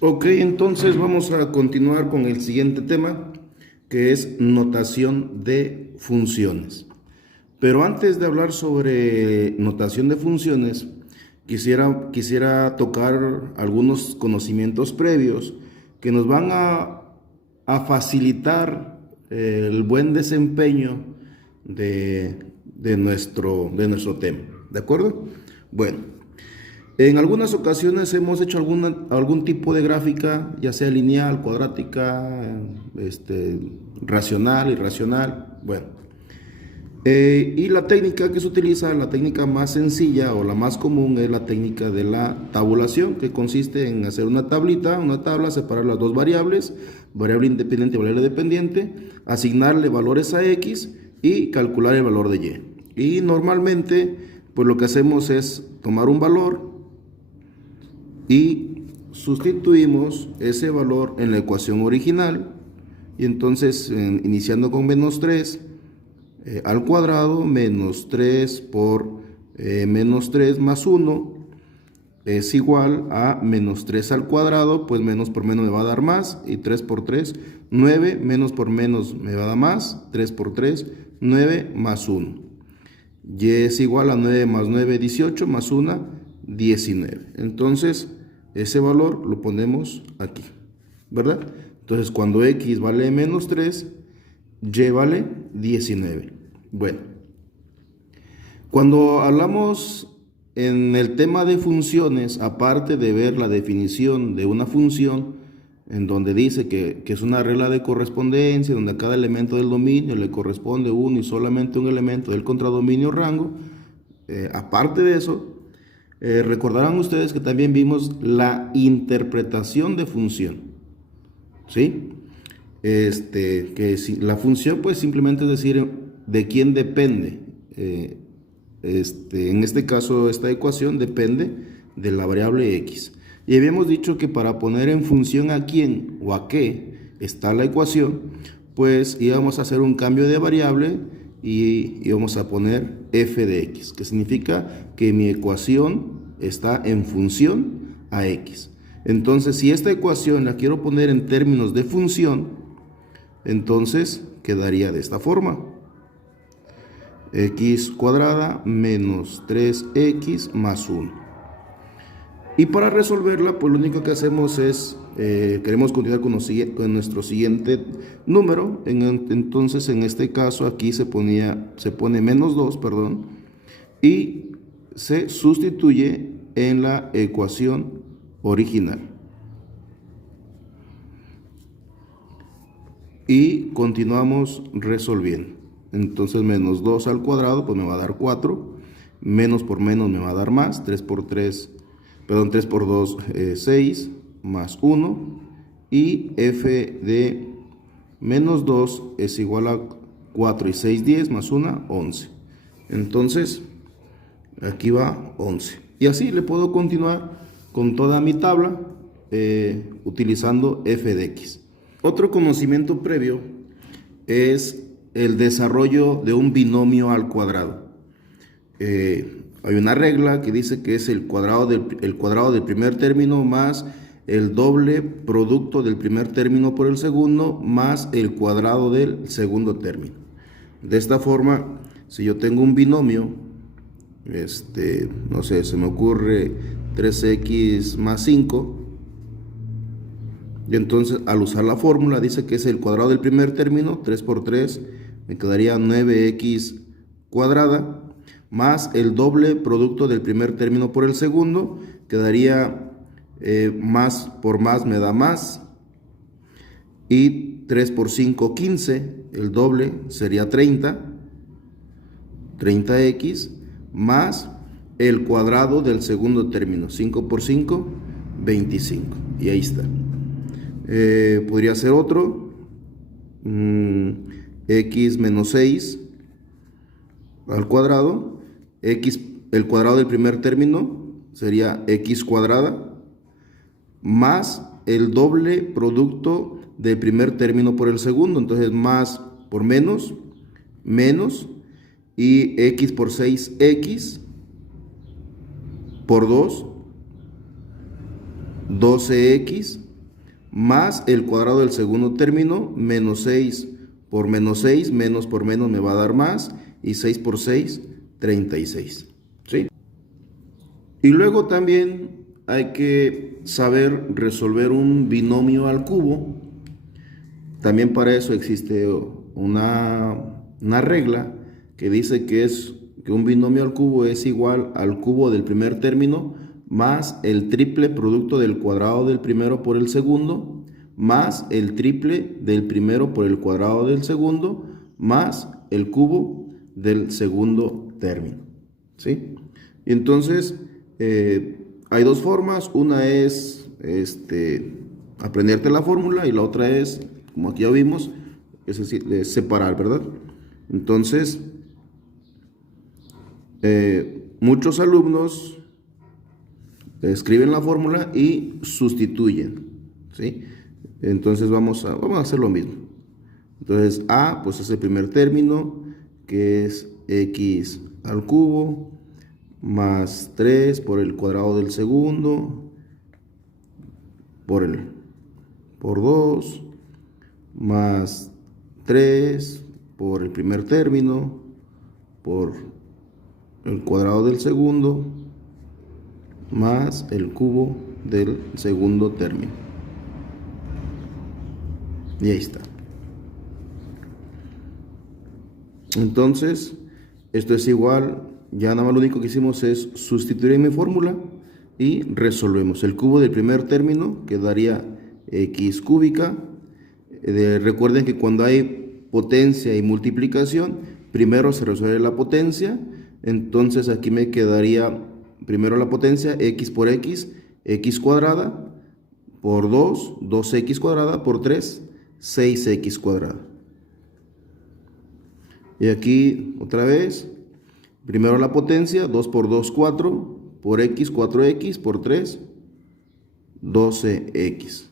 Ok, entonces vamos a continuar con el siguiente tema, que es notación de funciones. Pero antes de hablar sobre notación de funciones, quisiera tocar algunos conocimientos previos que nos van a facilitar el buen desempeño de nuestro tema. ¿De acuerdo? Bueno. En algunas ocasiones hemos hecho algún tipo de gráfica, ya sea lineal, cuadrática, racional, irracional. Bueno, y la técnica que se utiliza, la técnica más sencilla o la más común es la técnica de la tabulación, que consiste en hacer una tabla, separar las dos variables, variable independiente y variable dependiente, asignarle valores a X y calcular el valor de Y. Y normalmente, pues lo que hacemos es tomar un valor y sustituimos ese valor en la ecuación original y entonces iniciando con menos 3 al cuadrado menos 3 por menos 3 más 1 es igual a menos 3 al cuadrado, pues menos por menos me va a dar más, y 3 por 3, 9, menos por menos me va a dar más, 3 por 3, 9 más 1. Y es igual a 9 más 9, 18, más 1, 19. Entonces, ese valor lo ponemos aquí, ¿verdad? Entonces, cuando X vale menos 3, Y vale 19. Bueno, cuando hablamos en el tema de funciones, aparte de ver la definición de una función, en donde dice que es una regla de correspondencia, donde a cada elemento del dominio le corresponde uno y solamente un elemento del contradominio rango, aparte de eso, recordarán ustedes que también vimos la interpretación de función, ¿sí? La función pues simplemente es decir de quién depende. En este caso, esta ecuación depende de la variable X. Y habíamos dicho que para poner en función a quién o a qué está la ecuación, pues íbamos a hacer un cambio de variable y íbamos a poner f de x, que significa que mi ecuación está en función a x. Entonces, si esta ecuación la quiero poner en términos de función, entonces quedaría de esta forma: x cuadrada menos 3x más 1. Y para resolverla, pues lo único que hacemos es, queremos continuar con nuestro siguiente número. Entonces, en este caso, aquí se pone menos 2, perdón, y se sustituye en la ecuación original. Y continuamos resolviendo. Entonces, menos 2 al cuadrado, pues me va a dar 4. Menos por menos me va a dar más. 3 por 2, 6, más 1. Y f de menos 2 es igual a 4 y 6, 10, más 1, 11. Entonces, aquí va 11. Y así le puedo continuar con toda mi tabla utilizando f de x. Otro conocimiento previo es el desarrollo de un binomio al cuadrado. Hay una regla que dice que es el cuadrado del primer término más el doble producto del primer término por el segundo más el cuadrado del segundo término. De esta forma, si yo tengo un binomio, no sé, se me ocurre 3x más 5, y entonces al usar la fórmula dice que es el cuadrado del primer término, 3 por 3, me quedaría 9x cuadrada, más el doble producto del primer término por el segundo, quedaría más por más me da más, y 3 por 5, 15, el doble sería 30x, más el cuadrado del segundo término, 5 por 5, 25, y ahí está. Podría ser otro, x menos 6 al cuadrado, el cuadrado del primer término sería x cuadrada, más el doble producto del primer término por el segundo, entonces más por menos, menos, y x por 6, x, por 2, 12x, más el cuadrado del segundo término, menos 6 por menos 6, menos por menos me va a dar más, y 6 por 6, 36. ¿Sí? Y luego también hay que saber resolver un binomio al cubo. También para eso existe una regla que dice que un binomio al cubo es igual al cubo del primer término más el triple producto del cuadrado del primero por el segundo, más el triple del primero por el cuadrado del segundo, más el cubo del segundo término. ¿Sí? Entonces, hay dos formas. Una es aprenderte la fórmula, y la otra es, como aquí ya vimos, es decir, separar, ¿verdad? Entonces, muchos alumnos escriben la fórmula y sustituyen, ¿sí? Entonces vamos a hacer lo mismo. Entonces A, pues es el primer término, que es x al cubo, más 3 por el cuadrado del segundo, por 2, más 3 por el primer término, por el cuadrado del segundo, más el cubo del segundo término. Y ahí está. Entonces, esto es igual, ya nada más lo único que hicimos es sustituir en mi fórmula y resolvemos. El cubo del primer término quedaría x cúbica. Recuerden que cuando hay potencia y multiplicación, primero se resuelve la potencia. Entonces aquí me quedaría primero la potencia, x por x, x cuadrada, por 2, 2x cuadrada, por 3, 6x cuadrada. Y aquí otra vez, primero la potencia, 2 por 2, 4, por x, 4x, por 3, 12x.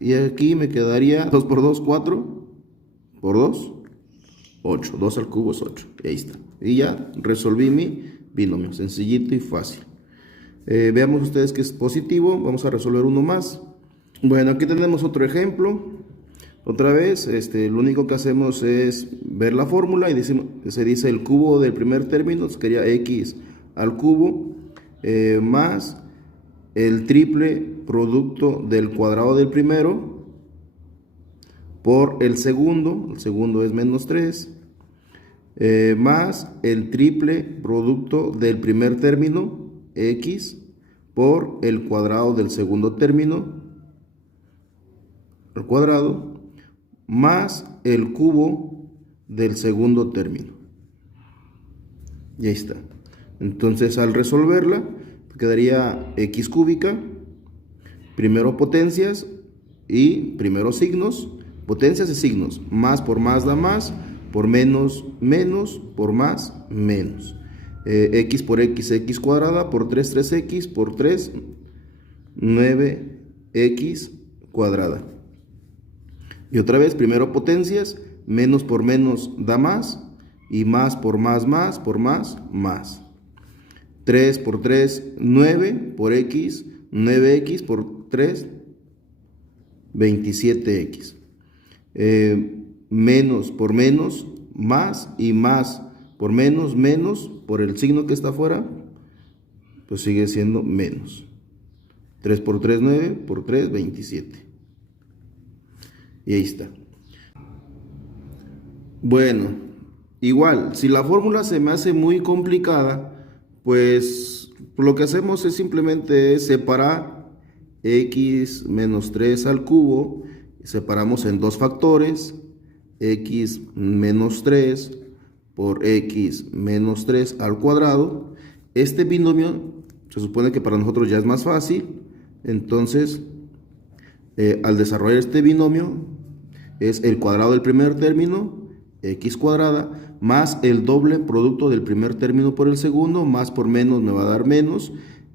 Y aquí me quedaría 2 por 2, 4, por 2, 8. 2 al cubo es 8. Y ahí está. Y ya resolví mi binomio, sencillito y fácil. Veamos ustedes que es positivo. Vamos a resolver uno más. Bueno, aquí tenemos otro ejemplo. Otra vez, lo único que hacemos es ver la fórmula y se dice el cubo del primer término, sería x al cubo, más el triple producto del cuadrado del primero por el segundo es menos 3, más el triple producto del primer término, x, por el cuadrado del segundo término, al cuadrado, más el cubo del segundo término. Y ahí está. Entonces, al resolverla, quedaría x cúbica, primero potencias y primero signos, potencias y signos, más por más da más, por menos, menos, por más, menos. X por x, x cuadrada, por 3, 3x, por 3, 9x cuadrada. Y otra vez, primero potencias, menos por menos da más, y más por más, más. 3 por 3, 9, por x, 9x, por 3, 27x. Menos por menos, más, y más por menos, menos, por el signo que está afuera, pues sigue siendo menos. 3 por 3, 9, por 3, 27. Y ahí está. Bueno, igual, si la fórmula se me hace muy complicada, pues lo que hacemos es simplemente separar x menos 3 al cubo. Separamos en dos factores, x menos 3 por x menos 3 al cuadrado. Este binomio se supone que para nosotros ya es más fácil. Entonces, al desarrollar este binomio, es el cuadrado del primer término, x cuadrada, más el doble producto del primer término por el segundo, más por menos me va a dar menos,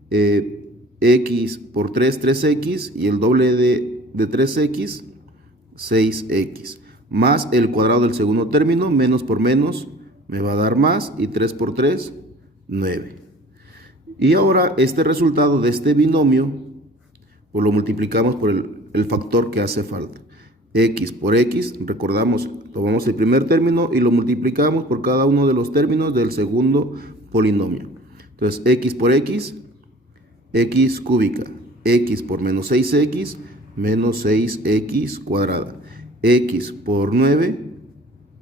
x por 3, 3x, y el doble de 3x, 6x, más el cuadrado del segundo término, menos por menos me va a dar más, y 3 por 3, 9. Y ahora este resultado de este binomio, pues lo multiplicamos por el factor que hace falta. X por X, recordamos, tomamos el primer término y lo multiplicamos por cada uno de los términos del segundo polinomio. Entonces, X por X, X cúbica. X por menos 6X, menos 6X cuadrada. X por 9,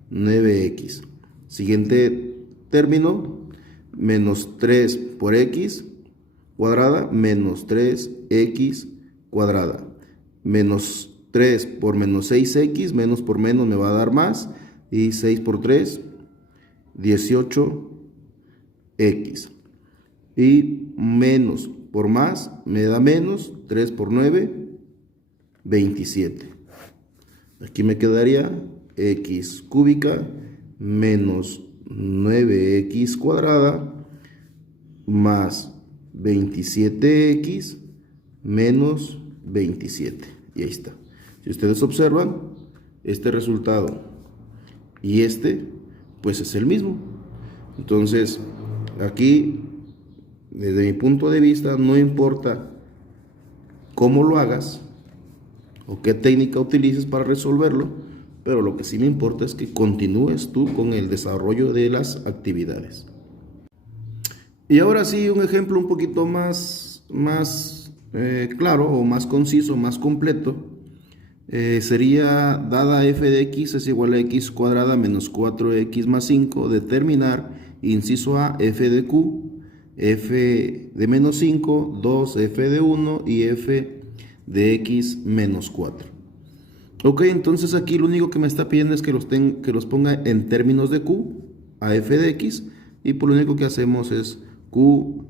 9X. Siguiente término, menos 3 por X cuadrada, menos 3X cuadrada. Menos 3 por menos 6X, menos por menos me va a dar más. Y 6 por 3, 18X. Y menos por más me da menos. 3 por 9, 27. Aquí me quedaría X cúbica menos 9X cuadrada más 27X menos 27. Y ahí está. Si ustedes observan, este resultado y este, pues es el mismo. Entonces, aquí, desde mi punto de vista, no importa cómo lo hagas o qué técnica utilices para resolverlo, pero lo que sí me importa es que continúes tú con el desarrollo de las actividades. Y ahora sí, un ejemplo un poquito más claro o más conciso, más completo. Sería, dada f de x es igual a x cuadrada menos 4x más 5, determinar, inciso A, f de q, f de menos 5, 2f de 1 y f de x menos 4. Ok, entonces aquí lo único que me está pidiendo es que los ponga en términos de q a f de x, y por lo único que hacemos es q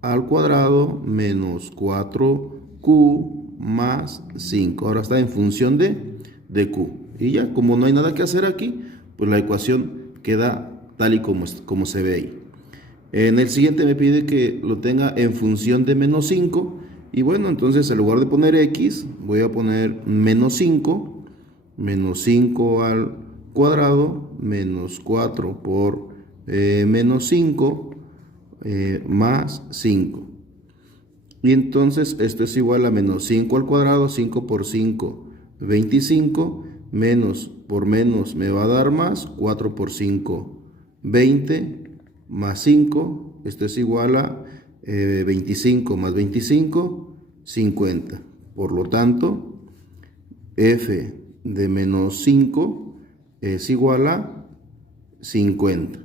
al cuadrado menos 4q más 5. Ahora está en función de q. Y ya, como no hay nada que hacer aquí, pues la ecuación queda tal y como se ve ahí. En el siguiente me pide que lo tenga en función de menos 5. Y bueno, entonces en lugar de poner x, voy a poner menos 5. Menos 5 al cuadrado menos 4 por menos 5 más 5. Y entonces esto es igual a menos 5 al cuadrado, 5 por 5, 25, menos por menos me va a dar más, 4 por 5, 20, más 5, esto es igual a 25 más 25, 50. Por lo tanto, f de menos 5 es igual a 50.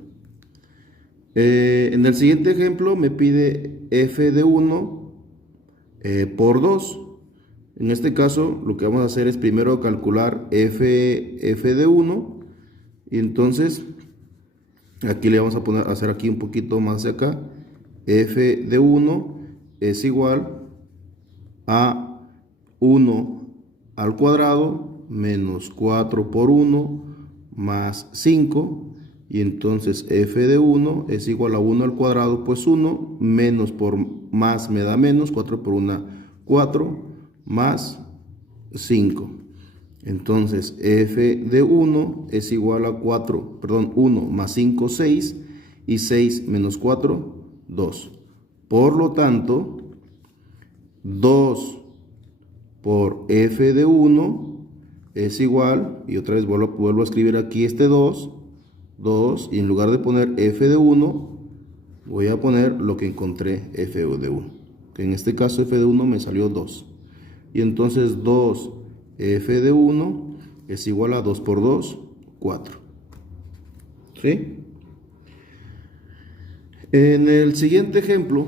En el siguiente ejemplo me pide f de 1 por 2. En este caso lo que vamos a hacer es primero calcular f de 1, y entonces aquí le vamos a hacer aquí un poquito más de acá. F de 1 es igual a 1 al cuadrado menos 4 por 1 más 5. Y entonces f de 1 es igual a 1 al cuadrado, pues 1, menos por más me da menos, 4 por 1, 4, más 5. Entonces f de 1 es igual a 1 más 5, 6, y 6 menos 4, 2. Por lo tanto, 2 por f de 1 es igual, y otra vez vuelvo a escribir aquí este 2, y en lugar de poner f de 1, voy a poner lo que encontré, f de 1. Que en este caso f de 1 me salió 2. Y entonces 2 f de 1 es igual a 2 por 2, 4. ¿Sí? En el siguiente ejemplo,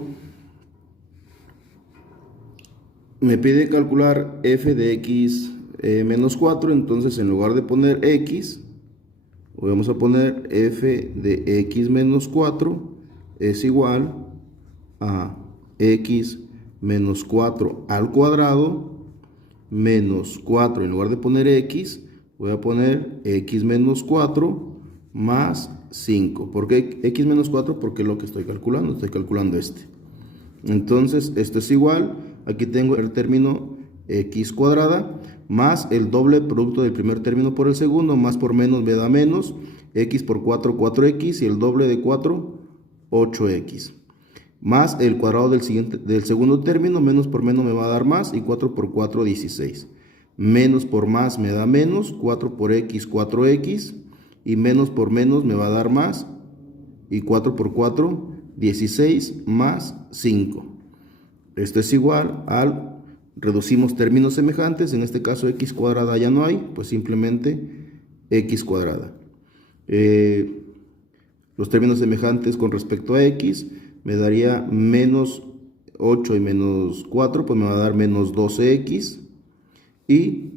me pide calcular f de x menos 4. Entonces en lugar de poner x, vamos a poner f de x menos 4 es igual a x menos 4 al cuadrado menos 4. En lugar de poner x, voy a poner x menos 4 más 5. ¿Por qué x menos 4? Porque es lo que estoy calculando este. Entonces esto es igual, aquí tengo el término x cuadrada más el doble producto del primer término por el segundo, más por menos me da menos, x por 4, 4x, y el doble de 4, 8x. más el cuadrado del segundo término, menos por menos me va a dar más, y 4 por 4, 16. Menos por más me da menos, 4 por x, 4x, y menos por menos me va a dar más, y 4 por 4, 16, más 5. Esto es igual al, reducimos términos semejantes, en este caso x cuadrada ya no hay, pues simplemente x cuadrada. Los términos semejantes con respecto a x me daría menos 8 y menos 4, pues me va a dar menos 12x, y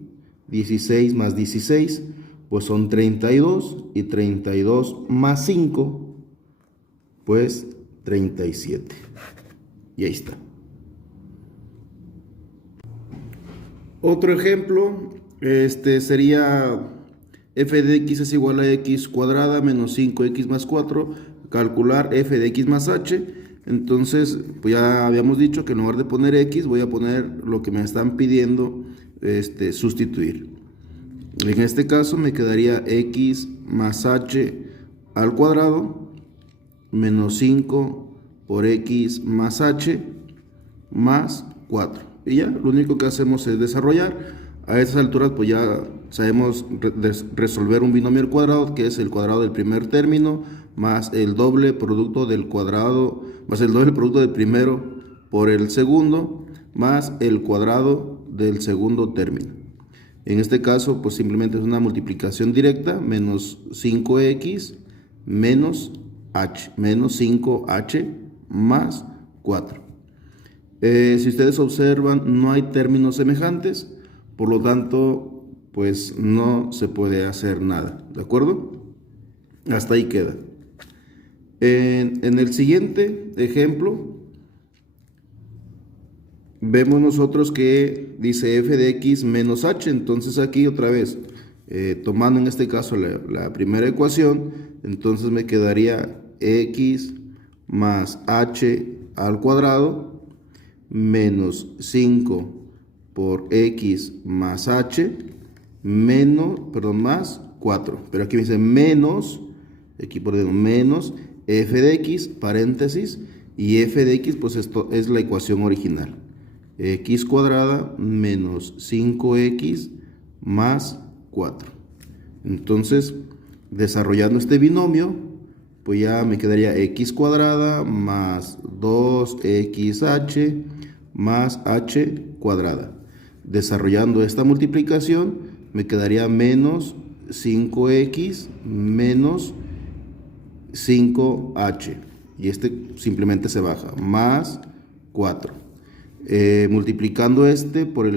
16 más 16, pues son 32, y 32 más 5, pues 37. Y ahí está. Otro ejemplo, sería f de x es igual a x cuadrada menos 5x más 4, calcular f de x más h. Entonces, pues ya habíamos dicho que en lugar de poner x, voy a poner lo que me están pidiendo sustituir. En este caso me quedaría x más h al cuadrado menos 5 por x más h más 4. Y ya, lo único que hacemos es desarrollar. A estas alturas pues ya sabemos resolver un binomio al cuadrado, que es el cuadrado del primer término más el doble producto del cuadrado, más el doble producto del primero por el segundo, más el cuadrado del segundo término. En este caso pues simplemente es una multiplicación directa, menos 5x menos h, menos 5h más 4. Si ustedes observan, no hay términos semejantes, por lo tanto, pues no se puede hacer nada, ¿de acuerdo? Hasta ahí queda. En el siguiente ejemplo, vemos nosotros que dice f de x menos h, entonces aquí otra vez, tomando en este caso la primera ecuación, entonces me quedaría x más h al cuadrado menos 5 por x más h más 4, pero aquí me dice menos, aquí por ejemplo, menos f de x, paréntesis, y f de x pues esto es la ecuación original, x cuadrada menos 5x más 4. Entonces, desarrollando este binomio, pues ya me quedaría x cuadrada más 2xh más h cuadrada. Desarrollando esta multiplicación, me quedaría menos 5x menos 5h. Y simplemente se baja, más 4. Multiplicando por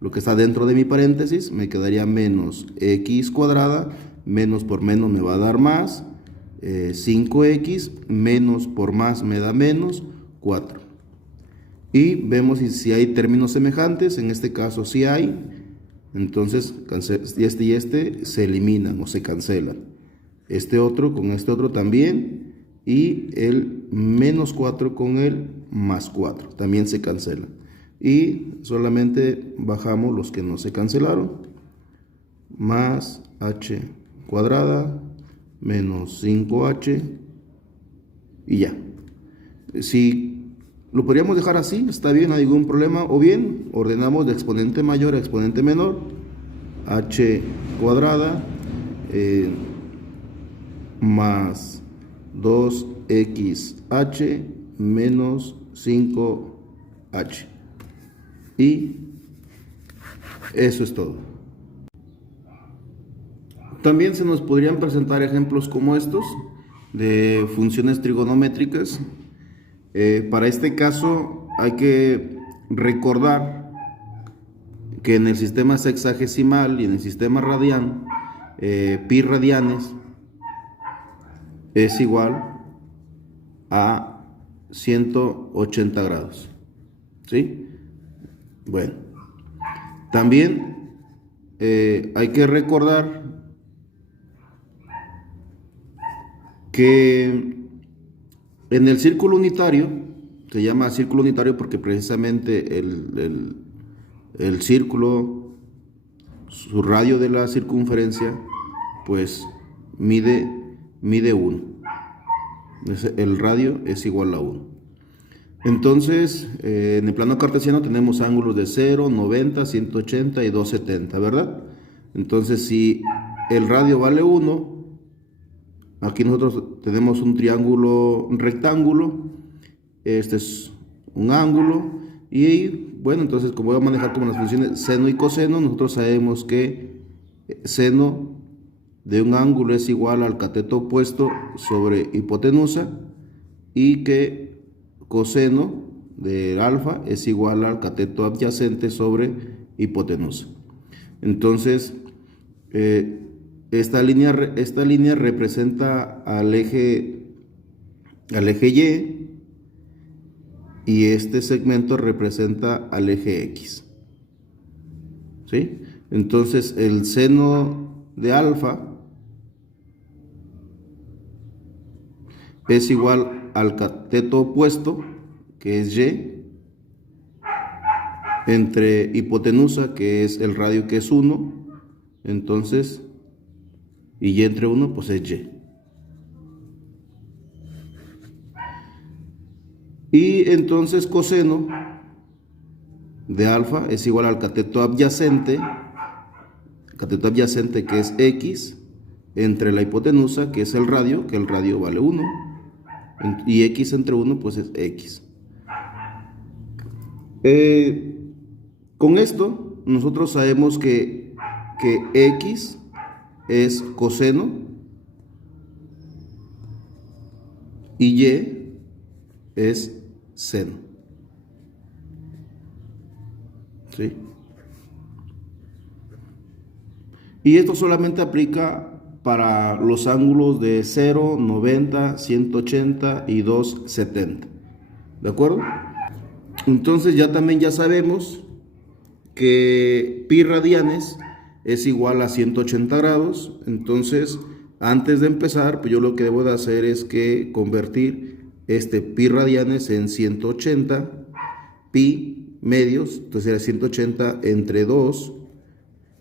lo que está dentro de mi paréntesis, me quedaría menos x cuadrada, menos por menos me va a dar más, 5x, menos por más me da menos 4. Y vemos si hay términos semejantes, en este caso sí hay, entonces este y este se eliminan o se cancelan. Este otro con este otro también, y el menos 4 con el más 4 también se cancelan. Y solamente bajamos los que no se cancelaron, más h cuadrada menos 5h, y ya. Si lo podríamos dejar así, está bien, no hay ningún problema, o bien ordenamos de exponente mayor a exponente menor, h cuadrada más 2xh menos 5h, y eso es todo. También se nos podrían presentar ejemplos como estos de funciones trigonométricas. Para este caso hay que recordar que en el sistema sexagesimal y en el sistema radian, pi radianes es igual a 180 grados. ¿Sí? Bueno, también hay que recordar que en el círculo unitario, se llama círculo unitario porque precisamente el círculo, su radio de la circunferencia, pues mide 1. El radio es igual a 1. Entonces, en el plano cartesiano tenemos ángulos de 0, 90, 180 y 270, ¿verdad? Entonces, si el radio vale 1, aquí nosotros tenemos un triángulo, un rectángulo, este es un ángulo, y bueno, entonces como voy a manejar como las funciones seno y coseno, nosotros sabemos que seno de un ángulo es igual al cateto opuesto sobre hipotenusa, y que coseno de alfa es igual al cateto adyacente sobre hipotenusa. Entonces, esta línea representa al eje Y este segmento representa al eje X. ¿Sí? Entonces, el seno de alfa es igual al cateto opuesto, que es Y, entre hipotenusa, que es el radio, que es 1, entonces, y Y entre 1, pues es Y. Y entonces coseno de alfa es igual al cateto adyacente que es X, entre la hipotenusa, que es el radio, que el radio vale 1, y X entre 1, pues es X. Con esto, nosotros sabemos que X es coseno y Y es seno. ¿Sí? Y esto solamente aplica para los ángulos de 0, 90, 180 y 270. ¿De acuerdo? Entonces ya sabemos que pi radianes es igual a 180 grados. Entonces, antes de empezar, pues yo lo que debo de hacer es que convertir este pi radianes en 180 pi medios. Entonces sería 180 entre 2,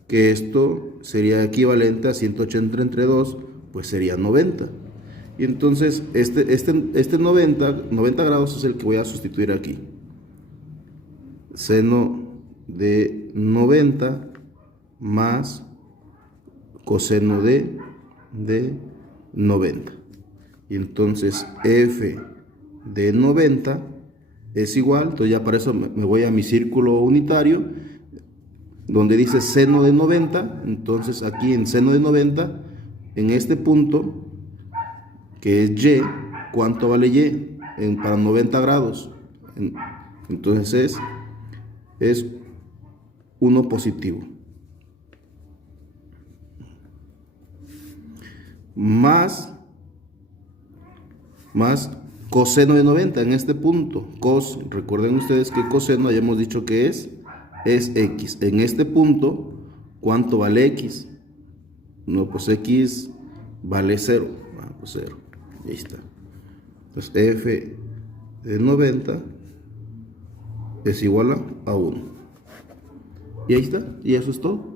que esto sería equivalente a 180 entre 2, pues sería 90. Y entonces este 90 grados es el que voy a sustituir aquí. Seno de 90 más coseno de 90. Y entonces f de 90 es igual, entonces ya para eso me voy a mi círculo unitario, donde dice seno de 90, entonces aquí en seno de 90, en este punto, que es Y, ¿cuánto vale Y? Para 90 grados. Entonces es 1 positivo. Más coseno de 90 en este punto. Cos, recuerden ustedes que coseno hayamos dicho que es X. En este punto, ¿cuánto vale X? No, pues X vale 0. Pues 0. Ahí está. Entonces f de 90 es igual a 1. Y ahí está. Y eso es todo.